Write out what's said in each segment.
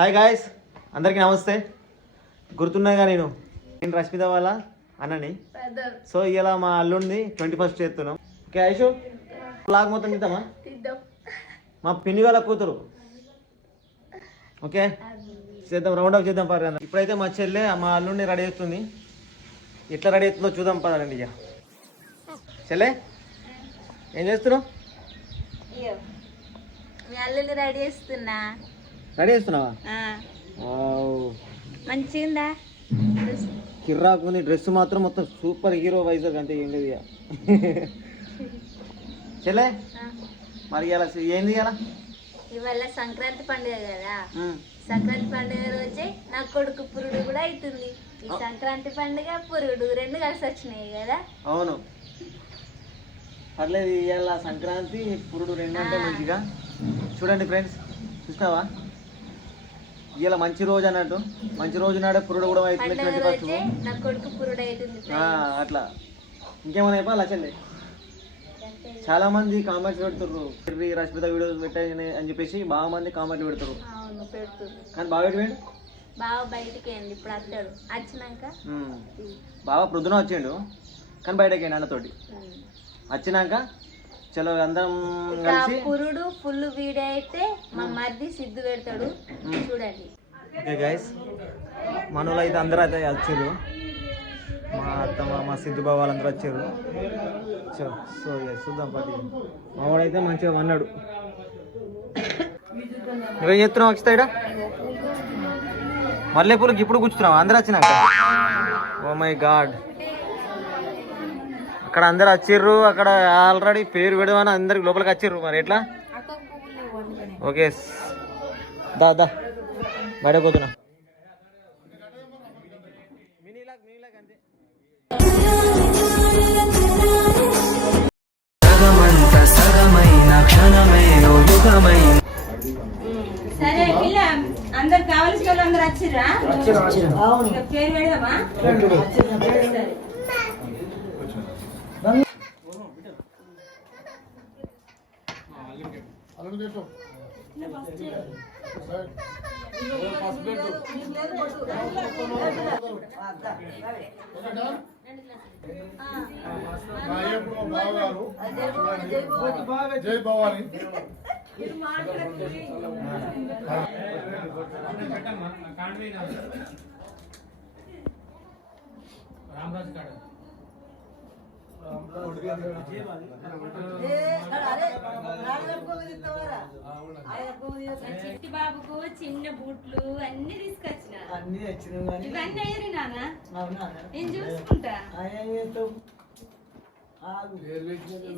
Hi guys, అందరికీ నమస్తే. గుర్తున్నాగా నేను రష్మిత వాళ్ళ అన్నని. సో ఇలా మా అల్లుడిని 21st చేస్తున్నాం. ఓకే ఐషు, బ్లాగ్ మొత్తం తీద్దామా? మా పిన్ని వాళ్ళ కూతురు. ఓకే చేద్దాం, రౌండ్ అప్ చేద్దాం పద. ఇప్పుడైతే మా చెల్లె మా అల్లుడిని రెడీ అవుతుంది. ఎట్లా రెడీ అవుతుందో చూద్దాం పదండి. ఇక చెల్లె ఏం చేస్తున్నావు? రెడీ చేస్తున్నా. రెడీ చేస్తున్నావా? మంచిగా కిర్రాకు ఉంది. డ్రెస్ మాత్రం మొత్తం సూపర్ హీరో వైజాగ్ అంతే. ఏం లేదు ఇక. చెల్లె మరి ఇలా ఏంది ఇలా? ఇవాళ సంక్రాంతి పండుగ కదా. సంక్రాంతి పండుగ రోజే నా కొడుకు పురుడు కూడా అవుతుంది. ఈ సంక్రాంతి పండుగ పురుడు రెండు కలిసి వచ్చినాయి కదా. అవును, పర్లేదు. ఇవాళ సంక్రాంతి పురుడు రెండు అంటే మంచిగా. చూడండి ఫ్రెండ్స్, చూసినావా? ఇవాళ మంచి రోజు అన్నట్టు. మంచి రోజు నాడే పురుడు కూడా అవుతుంది. నా కొడుకు పురుడు అవుతుంది అట్లా. ఇంకేమైనా చెప్పాలా చెల్లి? చాలా మంది కామెంట్స్ పెడుతుర్రు, రష్మిత వీడియోస్ పెట్టాయని అని చెప్పేసి బాగా మంది కామెంట్లు పెడుతుర్రు. కానీ బాగా పెట్టిపోయాడు. బాగా బయటికి ఇప్పుడు వస్తాడు. వచ్చినాక బాగా ప్రొద్దున వచ్చిండు, కానీ బయటకి అన్నతోటి వచ్చినాక చలో అందరం కలిసి పురుడు ఫుల్ వీడియో అయితే మా మధ్య సిద్ధు పెడతాడు చూడండి. ఓకే గైస్, మనలో అయితే అందరూ అయితే వచ్చారు. మా అత్తమ్మ, మా సిద్ధు బాబు వాళ్ళందరూ వచ్చారు. సో చూద్దాం పది. మా వాడైతే మంచిగా అన్నాడు. నువ్వేం చెప్తున్నావు అక్షిత? మల్లెపూలకి ఇప్పుడు కూర్చున్నావు అందరు వచ్చినాక? ఓ మై గాడ్, అక్కడ అందరు వచ్చిర్రు. అక్కడ ఆల్రెడీ పేరు పెడమని అందరికి లోపలికి వచ్చిర్రు. మరి ఎట్లా? ఓకే దా దా బయటకు పోతున్నా. సరే అందరు కావాల్సిన వాళ్ళు అందరు వచ్చిర్రా? పేరు పెడదామా? జై భవాని. రామరాజు కాడ చిట్టి బాబుకు చిన్న బూట్లు అన్ని తీసుకొచ్చిన. ఇవన్నీ అయ్యారు నాన్న, నేను చూసుకుంటా.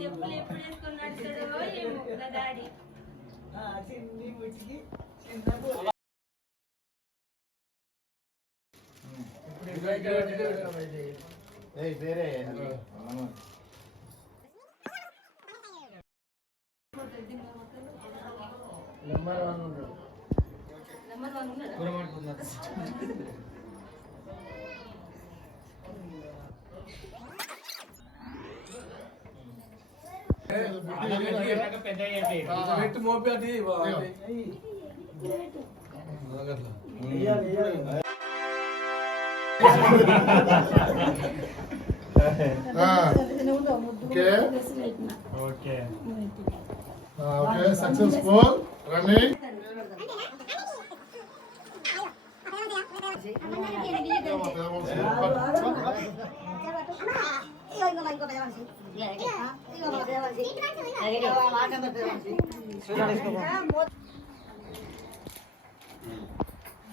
చెప్పులు ఎప్పుడు వేసుకొని నడుస్తాడో ఏమో నా డాడీ. Successful running.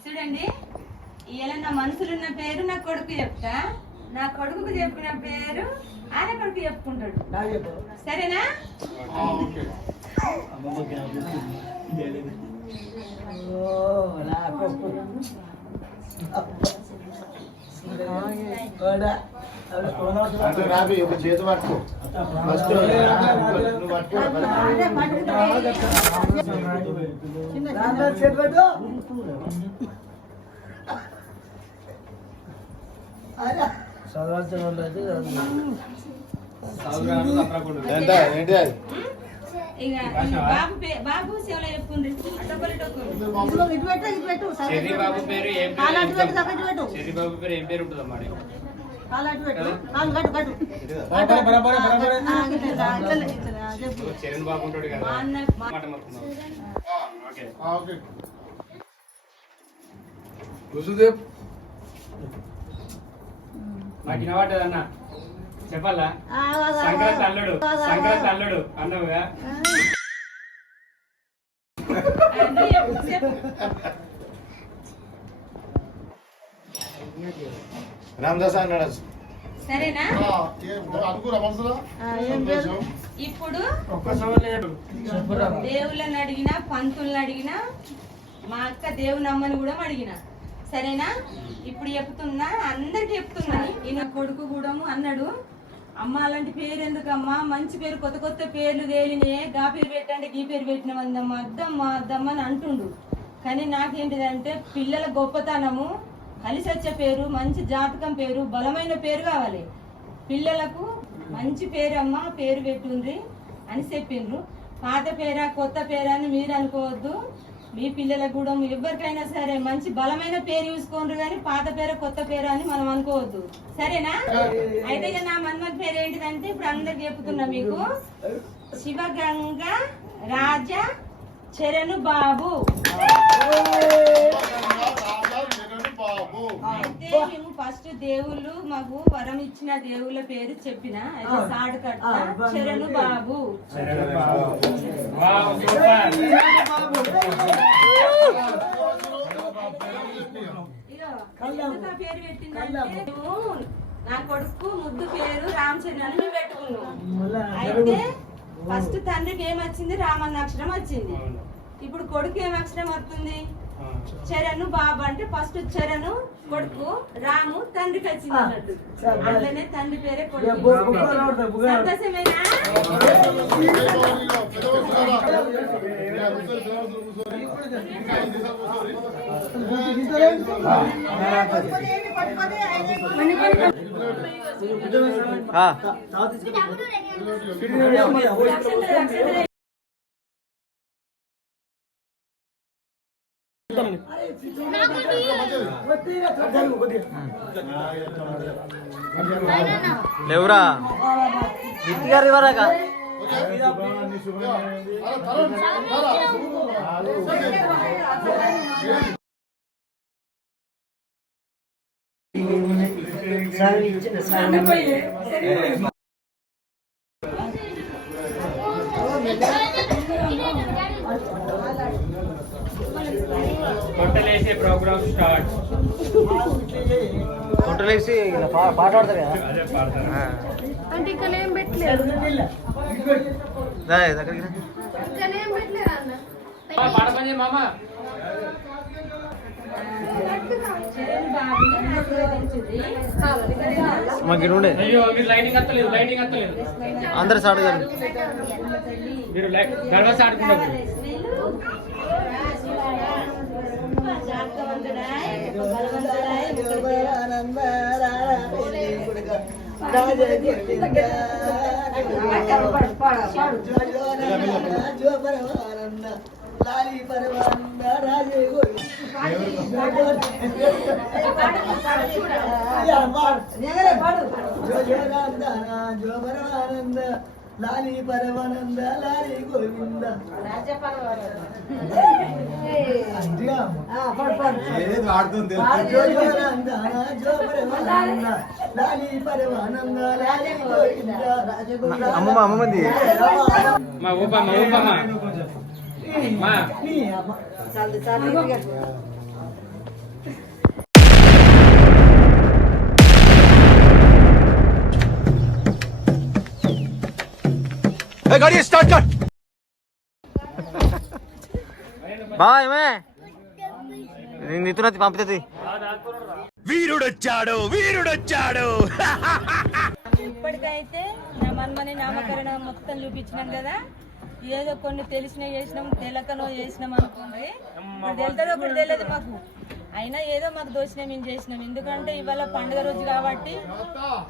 చూడండి, ఇలా నా మనసులున్న పేరు నా కొడుకు చెప్తా, నా కొడుకు చెప్పిన పేరు ఆయన కొడుకు చెప్పుకుంటాడు. సరేనా? రాబి ఒక చేతి పట్టుకో. ఫస్ట్ ఎంత ఏంటి అది? ఇక బాబు సేవలో చెప్పుకుండ్రి చెర్రీ బాబు పేరు ఏం పేరు? చెర్రీ బాబు పేరు ఏం పేరు ఉంటుందమ్మా? చరణ్ బాబు ఉంటాడు కదా, మాట మొత్తం. ఓకే. ఓకే వసుదేవ్ నాకు వినబడ్డది అన్న, చెప్పాలా? సంక్రాంతి అల్లుడు, సంక్రాంతి అల్లుడు అన్నావుగా. రామదాస్ అన్నాడు. సరేనా? అనుకురా మనసులో ఇప్పుడు దేవుళ్ళని అడిగినా పంతుల్ని అడిగినా మా అక్క దేవుని అమ్మని కూడా అడిగిన, సరేనా? ఇప్పుడు చెప్తున్నా, అందరికి చెప్తున్నా. ఈయన కొడుకు కూడా అన్నాడు, అమ్మ అలాంటి పేరు ఎందుకమ్మా, మంచి పేరు, కొత్త కొత్త పేర్లు తేలినే, గా పేరు పెట్టండి గీ పేరు పెట్టిన మందమ్మ, అద్దమ్మ అద్దమ్మ అని అంటుండు. కానీ నాకేంటిదంటే పిల్లల గొప్పతనము, కలిసి వచ్చే పేరు, మంచి జాతకం పేరు, బలమైన పేరు కావాలి పిల్లలకు. మంచి పేరు అమ్మ, పేరు పెట్టుండ్రి అని చెప్పిండ్రు. పాత పేరా కొత్త పేరా అని మీరు అనుకోవద్దు. మీ పిల్లలకు కూడా ఎవరికైనా సరే మంచి బలమైన పేరు చూసుకోండి, కానీ పాత పేర కొత్త పేరు అని మనం అనుకోవద్దు, సరేనా? అయితే ఇక నా మన్మథ్ పేరు ఏంటిదంటే ఇప్పుడు అందరికి చెప్తున్నా మీకు, శివగంగ రాజా చరణు బాబు. అయితే మేము ఫస్ట్ దేవుళ్ళు మాకు వరం ఇచ్చిన దేవుళ్ళ పేరు చెప్పిన, అయితే సాడు కట్ట చరణు బాబు. ఎందుకు పేరు పెట్టిందంటే నా కొడుకు ముద్దు పేరు రామచంద్ర అని మేము పెట్టుకున్నాం. అయితే ఫస్ట్ తండ్రికి ఏమొచ్చింది, రామన్న అక్షరం వచ్చింది. ఇప్పుడు కొడుకు ఏం అక్షరం వస్తుంది, చరణు బాబు. అంటే ఫస్ట్ చరణు కొడుకు, రాము తండ్రికి వచ్చింది అన్నట్టు. అట్లనే తండ్రి పేరే కొడుకు. సంతోషమేనా? లేవురా ఇంటి గారు ఇవ్వరాక తొట్టలేసే ప్రోగ్రామ్ స్టార్ట్. తొట్టలేసి పాట పాడతారు కదా, అదే పాడతారు. అంటే ఇక్కడ ఏం పెట్టలేదు, దగ్గరికి ఇక్కడ ఏం పెట్టలేదు అన్న. పాట పని మామ. మాకు ఉండే అయ్యో మీరు లైటింగ్ అత్తలేదు, లైటింగ్ అత్తలేదు. అందరు సాడు గారు మీరు గర్భ ఆడుకుంటారు. లాలి పరమానంద రాజే జో పరమానంద లాలి పరమానంద లాలి గోవింద అమ్మమ్మ అమ్మమ్మది మా ఊపమ్మ ఊపమ్మ మా गाड़ी स्टार्ट कर బాయ్ మే నీతునది పంపుతుంది. వీరుడొచ్చాడు వీరుడొచ్చాడు. ఇప్పటికైతే నా మన్మని నామకరణం మొత్తం చూపించినాం కదా, ఏదో కొన్ని తెలిసినవి చేసినాం, తెలకనో చేసినాం అనుకోండి. ఇప్పుడు తెలుతుందో ఒకటి తెలియదు మాకు, అయినా ఏదో మాకు దోచినా మేము చేసినాం. ఎందుకంటే ఇవాళ పండుగ రోజు కాబట్టి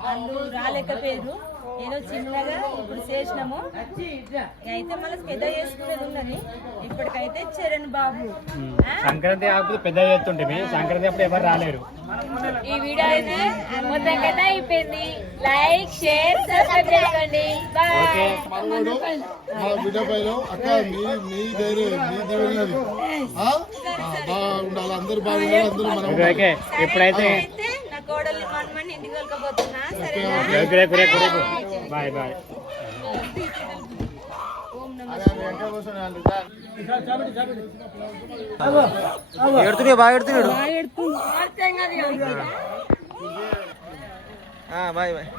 వాళ్ళు రాలేకపోయారు. ఏదో చిన్నగా ఇప్పుడు చేసినాము, అయితే మళ్ళీ పెద్ద చేసుకునేది ఉన్నది. ఇప్పటికైతే చరణ్ బాబు సంక్రాంతి కాకపోతే పెద్ద చేస్తుంటే సంక్రాంతి అప్పుడు ఎవరు రాలేరు. ఈ వీడియో అయితే మొత్తంగా అయిపోయింది. లైక్, షేర్, సబ్స్క్రైబ్ చేసుకోండి. ఓకే మనోడు మా బిడ్డ పైన అక్క మీ ధైర్యం మీ దివ్యది బాగుండాలి, అందరూ బాగుండాలి, అందరూ మనం ఓకే ఇప్పుడైతే అయితే నా కోడల్ని మనమని ఇంటికి వెళ్ళకపోతున్నా. సరేనా? Bye bye. ఎడుతున్నాడు బాగా ఎడుతున్నాడు. Bye bye.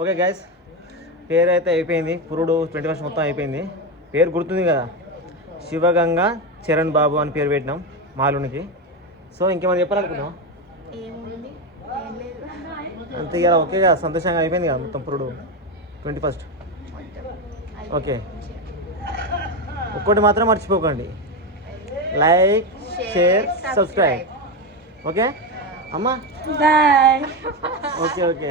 ఓకే గైస్, పేరు అయితే అయిపోయింది. పురుడు 21 మొత్తం అయిపోయింది. పేరు గుర్తుంది కదా, శివగంగా చరణ్ బాబు అని పేరు పెట్టినాం మాలునికి. సో ఇంకేమైనా చెప్పాలనుకున్నావా? ఏముంది, ఏం లేదు. అంతే కదా, ఓకే కదా, సంతోషంగా అయిపోయింది కదా మొత్తం పురుడు 21. ఓకే, ఒక్కటి మాత్రం మర్చిపోకండి, లైక్, షేర్, సబ్స్క్రైబ్. ఓకే అమ్మా, బాయ్. Okay okay.